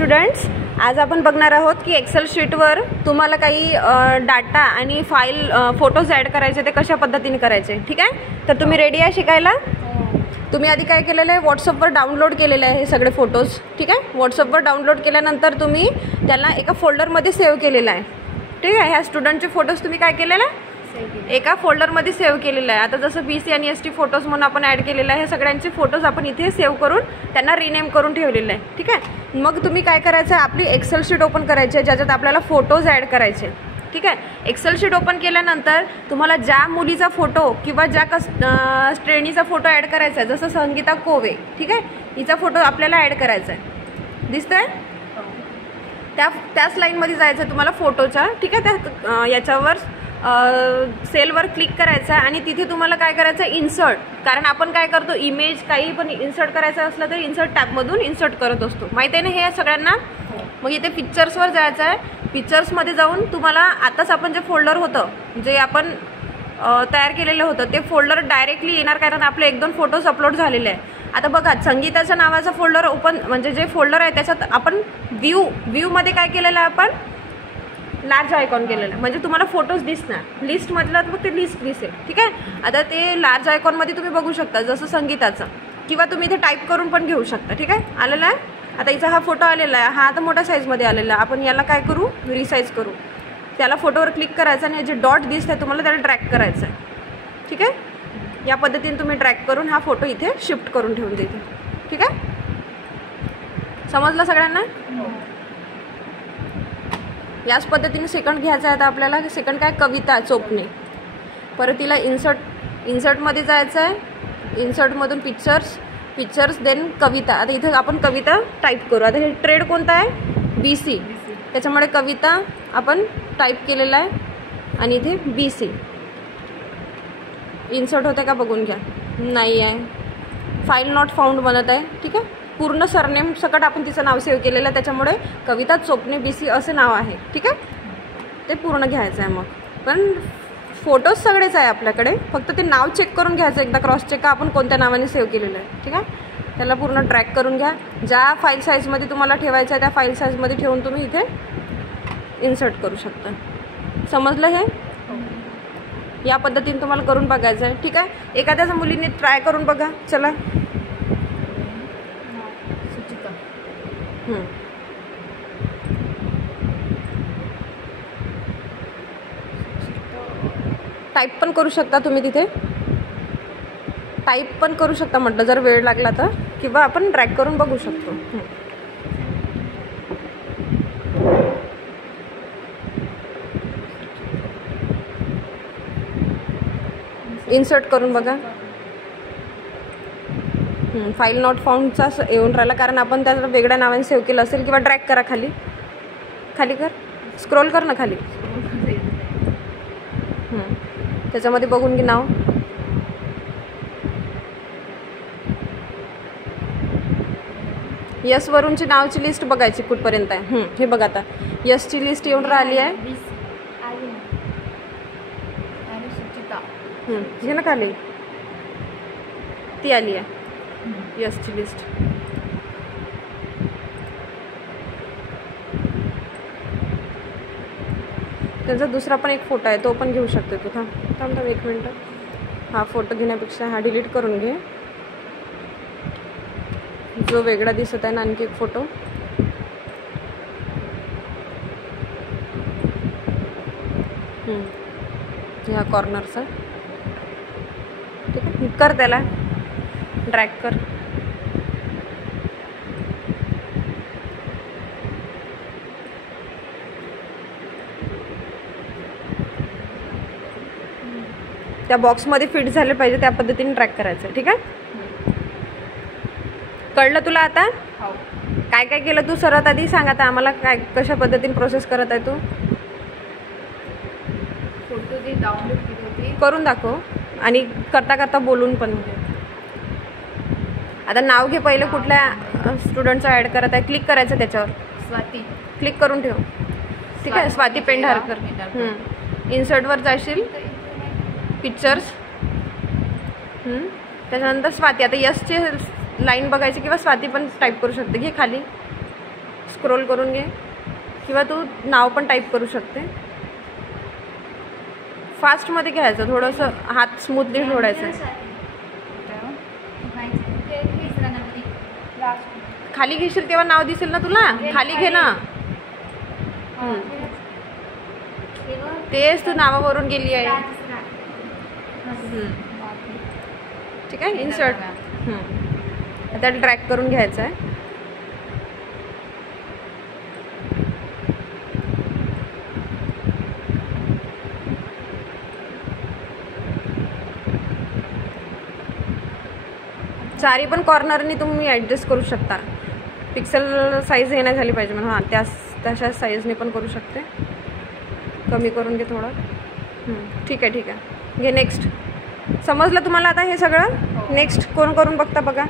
Students, आज आपण बघणार आहोत की एक्सेल शीटवर तुम्हाला काही डाटा आणि फाईल फोटोज ॲड करायचे ते कशा पद्धतीने करायचे. ठीक आहे, तर तुम्ही रेडी आहे शिकायला? तुम्ही आधी काय केलेलं आहे, व्हॉट्सअपवर डाउनलोड केलेलं आहे हे सगळे फोटोज. ठीक आहे, व्हॉट्सअपवर डाउनलोड केल्यानंतर तुम्ही त्याला एका फोल्डरमध्ये सेव्ह केलेलं आहे. ठीक आहे, ह्या स्टुडंटचे फोटोज तुम्ही काय केलेलं आहे, एका फोल्डरमध्ये सेव्ह केलेलं आहे. आता जसं BC आणि ST फोटोज म्हणून आपण ॲड केलेलं आहे, हे सगळ्यांचे फोटोज आपण इथे सेव्ह करून त्यांना रिनेम करून ठेवलेलं आहे. ठीक आहे, मग तुम्ही काय करायचं आहे, आपली एक्सेल शीट ओपन करायची आहे ज्याच्यात आपल्याला फोटोज ॲड करायचे. ठीक आहे, एक्सेल शीट ओपन केल्यानंतर तुम्हाला ज्या मुलीचा फोटो किंवा ज्या श्रेणीचा फोटो ॲड करायचा आहे, जसं संगीता कोवे, ठीक आहे, हिचा फोटो आपल्याला ॲड करायचा आहे. दिसतंय? त्याच लाईनमध्ये जायचं आहे तुम्हाला फोटोच्या. ठीक आहे, त्या याच्यावर सेलवर क्लिक करायचं आहे आणि तिथे तुम्हाला काय करायचं आहे, इन्सर्ट. कारण आपण काय करतो, इमेज काही पण इन्सर्ट करायचं असलं तर इन्सर्ट टॅबमधून इन्सर्ट करत असतो, माहिती आहे ना हे सगळ्यांना. मग इथे पिक्चर्सवर जायचं आहे. पिक्चर्समध्ये जाऊन तुम्हाला आताच आपण जे फोल्डर होतं, जे आपण तयार केलेलं होतं, ते फोल्डर डायरेक्टली येणार कारण आपले 1-2 फोटोज अपलोड झालेले आहे. आता बघा, संगीताच्या नावाचा फोल्डर ओपन, म्हणजे जे फोल्डर आहे त्याच्यात आपण व्ह्यूमध्ये काय केलेलं आहे, आपण लार्ज आयकॉन केलेलं आहे, म्हणजे तुम्हाला फोटोज दिसणार. लिस्ट म्हटलं तर मग ते लिस्ट दिसेल. ठीक आहे, आता ते लार्ज आयकॉनमध्ये तुम्ही बघू शकता, जसं संगीताचं, किंवा तुम्ही इथे टाईप करून पण घेऊ शकता. ठीक आहे, आलेला आहे. आता इथं हा फोटो आलेला आहे, हा आता मोठ्या साईजमध्ये आलेला आहे. आपण याला काय करू, रिसाईज करू. त्याला फोटोवर क्लिक करायचं आणि जे डॉट दिसत आहे तुम्हाला त्याला ड्रॅग करायचं आहे. ठीक आहे, या पद्धतीने तुम्ही ड्रॅग करून हा फोटो इथे शिफ्ट करून ठेवून देते. ठीक आहे, समजलं सगळ्यांना? याच पद्धतीने सेकंड घ्यायचा आहे. आता आपल्याला सेकंड काय, कविता चोपणे. परत तिला इन्सर्टमध्ये जायचं आहे. इन्सर्टमधून पिक्चर्स देन कविता. आता इथं आपण कविता टाईप करू. आता हे ट्रेड कोणता आहे, BC, त्याच्यामुळे कविता आपण टाईप केलेला आहे आणि इथे BC. इन्सर्ट होते का बघून घ्या, नाही आहे. फाईल नॉट फाउंड बनत आहे. ठीक आहे, पूर्ण सरनेम सकट आपण तिचं नाव सेव्ह केलेलं आहे, त्याच्यामुळे कविता चोपणे BC असं नाव आहे. ठीक आहे, ते पूर्ण घ्यायचं आहे. मग पण फोटोज सगळेच आहे आपल्याकडे, फक्त ते नाव चेक करून घ्यायचं, एकदा क्रॉस चेक का आपण कोणत्या नावाने सेव्ह केलेलं आहे. ठीक आहे, त्याला पूर्ण ट्रॅक करून घ्या. ज्या फाईल साईजमध्ये तुम्हाला ठेवायचं आहे त्या फाईल साईजमध्ये ठेवून तुम्ही इथे इन्सर्ट करू शकता. समजलं हे? या पद्धतीने तुम्हाला करून बघायचं आहे. ठीक आहे, एखाद्याच मुलीने ट्राय करून बघा. चला, टाईप पण करू शकता तुम्ही, तिथे टाईप पण करू शकता म्हटलं जर वेळ लागला तर, किंवा आपण ड्रॅग करून बघू शकतो. इन्सर्ट करून बघा. फाईल नॉट फाउंडचा येऊन राहिला कारण आपण त्याला वेगळ्या नावाने सेव्ह केलं असेल. किंवा ड्रॅग करा, खाली कर, स्क्रोल कर ना खाली. त्याच्यामध्ये बघून घे नाव. यस वरूनची नावची लिस्ट बघायची कुठपर्यंत आहे. हे बघा, आता यसची लिस्ट येऊन राहिली आहे. घे ना खाली, ती आली आहे यसची लिस्ट. त्यांचा दुसरा पण एक फोटो आहे, तो पण घेऊ शकते तू. थांब 1 मिनटं. हा फोटो घेण्यापेक्षा हा डिलीट करून घे, जो वेगळा दिसत आहे ना. आणखी एक फोटो, ह्या कॉर्नरचा. ठीक आहे, कर, त्याला ड्रॅग कर. त्या बॉक्समध्ये फिट झाले पाहिजे त्या पद्धतीने ट्रॅक करायचं. ठीक आहे, कळलं तुला आता? काय काय केलं तू सर्वात आधी सांग आता आम्हाला, काय कशा पद्धतीने प्रोसेस करत आहे तू? फोटो जे डाउनलोड केले होते करून दाखव आणि करता करता बोलून पण. आता नाव घे पहिले, कुठल्या स्टुडंटचं ॲड करत आहे. क्लिक करायचं त्याच्यावर, स्वाती क्लिक करून ठेव. ठीक आहे, स्वाती पेंढारकर. इन्सर्टवर जाशील, पिक्चर्स, त्याच्यानंतर स्वाती. आता यसची लाईन बघायची किंवा स्वाती पण टाईप करू शकते. घे खाली स्क्रोल करून घे, किंवा तू नाव पण टाईप करू शकते. फास्टमध्ये घ्यायचं, थोडंसं हात स्मूथली सोडायचं. खाली घेशील तेव्हा नाव दिसेल ना तुला, खाली घे ना. तेच तू नावावरून गेली आहे. ठीक आहे, इन्सर्ट. आता ड्रॅग करून घ्यायचं आहे. चारी पण कॉर्नरनी तुम्ही ॲडजस्ट करू शकता. पिक्सेल साईज हे नाही झाली पाहिजे म्हणून. हां, तशा साईजने पण करू शकते. कमी करून घे थोडं. ठीक आहे, ठीक आहे. घे नेक्स्ट. समजलं तुम्हाला आता हे सगळं? नेक्स्ट कोण करून बघता बघा.